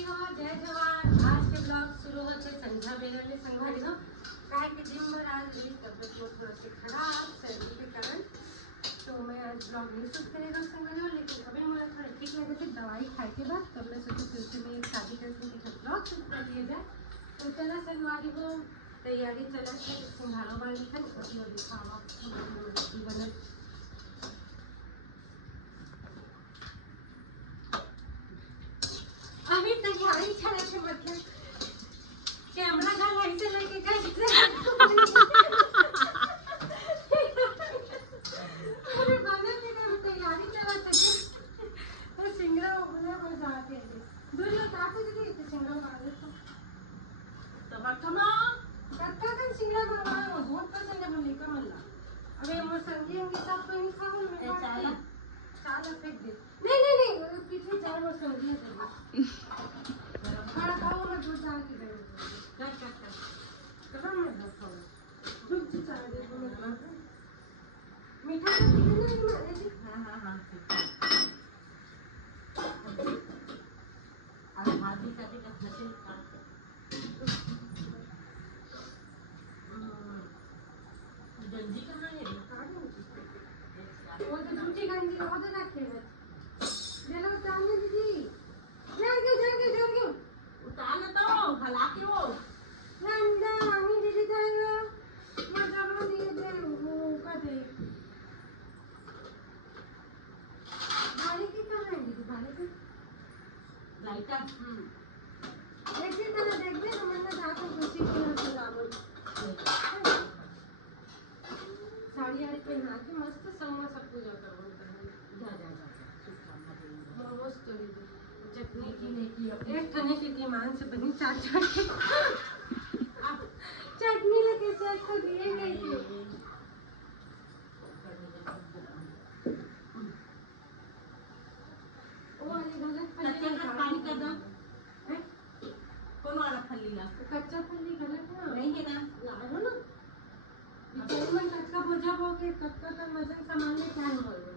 केमती हो जय जवान। आज के ब्लॉग शुरू होते संध्या बेला में संघाड़ी दो काहे कि दिन भर आज मेरी तबीयत बहुत थोड़ा सी खराब सर्दी के कारण, तो मैं आज ब्लॉग नहीं शूट करेगा संघाड़ी हो, लेकिन अभी मुझे थोड़ा ठीक लगे थे दवाई खाए के बाद, तब मैं सोची फिर से मैं एक शादी करके एक ब्लॉग शूट कर लिया जाए। तो चला संगवारी हो तैयारी चला है सिंघाड़ा वाली था अभी दिखावा बनल अभी तैयारी चला है, मतलब कैमरा घालाई से लेके कैसे अरे बने भी नहीं तैयारी चला सके तो सिंगरा उबले हो जाते हैं दूर लोग आते दीदी तो सिंगरा मार तो बटना कत्ता का सिंगरा मारना बहुत पसंद है मुझे का मल्ला। अबे हम संगी के साथ कोई नहीं खाओ मैं चाला चाला फेंक दे नहीं पीछे चार वो संगी है खाना खाओ मैं दूध डाल के दे कब मैं खाओ दूध चाय दे दो मतलब मीठा नहीं हां अरे भाभी का फंसे गंजी कहाँ है वो तो दूसरी गंजी और रखे हैं ले लो उतारने दीदी जल के उतारना तो हला के वो नंदा मम्मी दीदी जाएगा मैं जरूर नहीं दे वो का दे भाले की कहाँ है दीदी भाले की लाइटा देखिए तरह देख दे तो मैंने जाकर खुशी की ना लावल साड़ी आड़ी पहना के मस्त समोसा सब पूजा करो जा मोमोज तोड़ी चटनी की नहीं की एक खाने की ईमान से बनी चाट चटनी लेके सेट को दिए गए थे वो वाली गलत फली का पानी का दम है कौन वाला फली ला कच्चा फली गलत ना नहीं है ना ला ना इतने में कच्चा भुजा हो के कच्चा का वजन सामान में क्या हो गया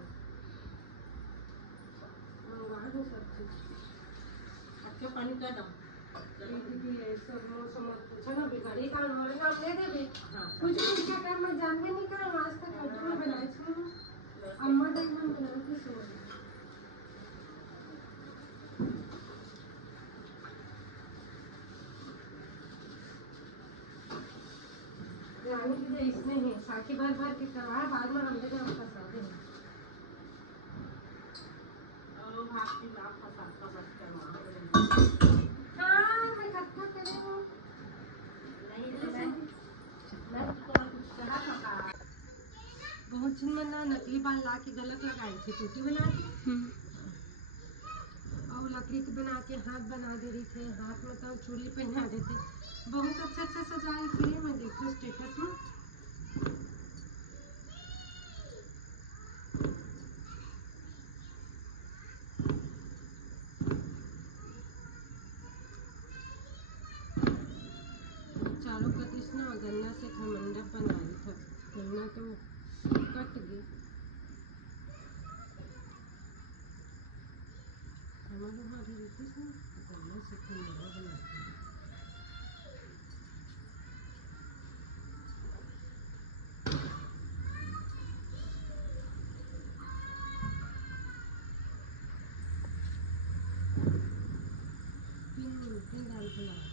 मंगवा सब चीज अच्छा पानी का दम दीदी सब मौसम पूछा ना बिगाड़ी का हमारे नाम ले दे भी कुछ क्या कर मैं जानने नहीं कर आज तक कद्दू में बनाई थी अम्मा ने हम बना के सो रानी की इसमें है साकी भर के करवाया बाद में हमने का आपका साथ है और हाथ की लाभ का साथ का बस करवा हां मैं कत्था करे हूं नहीं बहुत दिन में ना नकली बाल ला के गलत लगाए थे टूटी बना के और लकड़ी के बना के हाथ बना दे रही थे हाथ में तो चूड़ी पहना देते बहुत अच्छा सजाई थी मैं देखी स्टेटस में चारों कटिस ना गन्ना से मंडप बना रही था गन्ना तो कट गई हमारे वहाँ भी रहती थी गन्ना से मंडप बनाती पिन डाल के लगा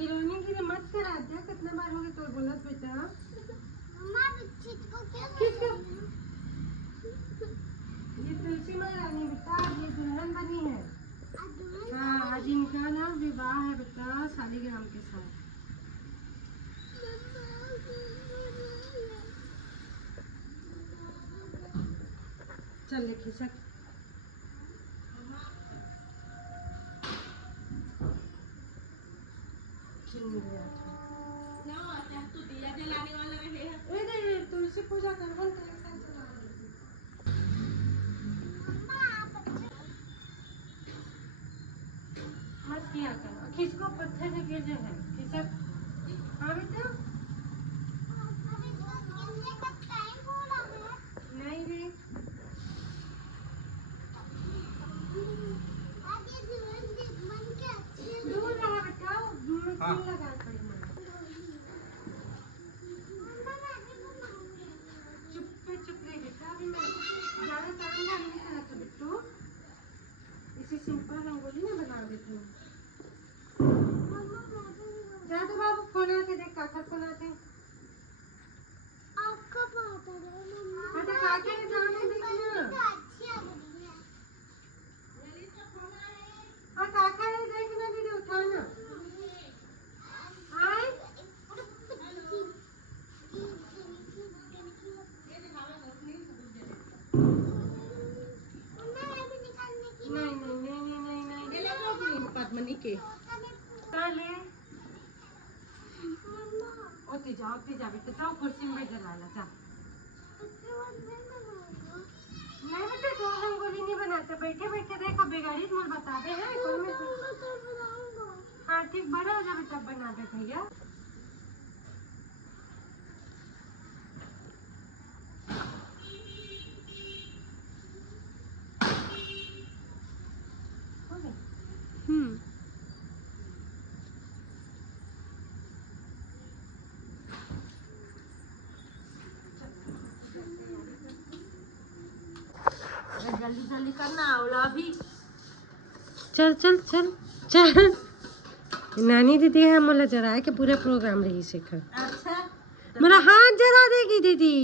हिरोइनी की तो मत करा दिया कितना बार हो गया तो बोलत बेटा मम्मा बिच्छित को क्या किसको ये तुलसी महारानी बेटा ये दुल्हन बनी है हाँ आज इनका ना विवाह है बेटा शालिग्राम के साथ चल खिसक नहीं गया था तो दिया जलाने वाला रहे अरे तुलसी पूजा करवन तो ऐसा चला मत किया करो किसको पत्थर से गिर है खिसक हाँ बेटा नहीं रे दूर रहा बेटा मशीन लगा पड़ी चुप रही बेटा अभी मैं ज़्यादा टाइम नहीं चला तो बिट्टू इसे सिंपल रंगोली ना बना देती हूँ जा तो बाबू फोन आते देख काका फोन आते आपका पापा हाँ तो काके ने जाने देखना हाँ काका ने देखना दीदी उठाना आए नहीं पद्मनी के ले ओते जाओ बेटा जाओ कुर्सी में बैठ ला जा नहीं बेटा तो रंगोली नहीं बनाते बैठे बैठे देखो बिगाड़ी मोर बता दे है कौन में हाँ ठीक बड़ा हो जा बेटा बना दे भैया जल्दी जल्दी करना आवला अभी चल चल चल चल नानी दीदी है मोला जरा के पूरा प्रोग्राम रही सीखा अच्छा मेरा हाथ जरा देगी दीदी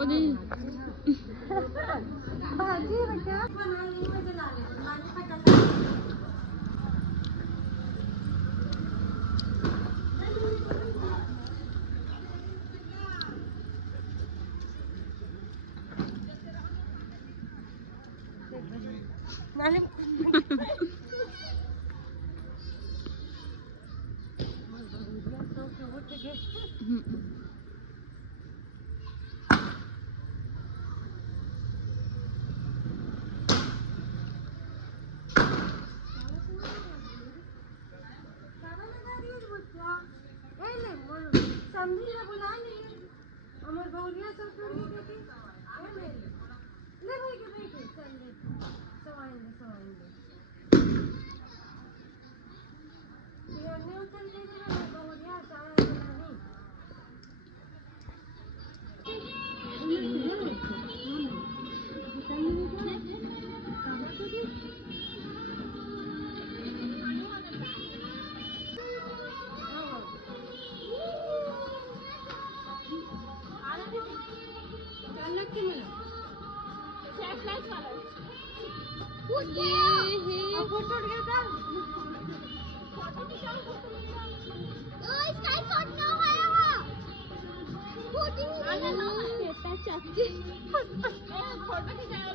भाजी बेटा बनाने में ला ले पानी पटा नाले समझी बुला लिए अमर बहुरिया सब छोड़ के ले भाई के चल ले सवाएंगे ये न्यू चल के बहुरिया चाय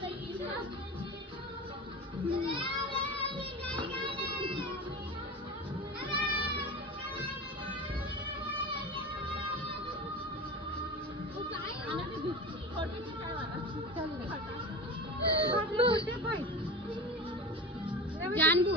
नहीं जानबू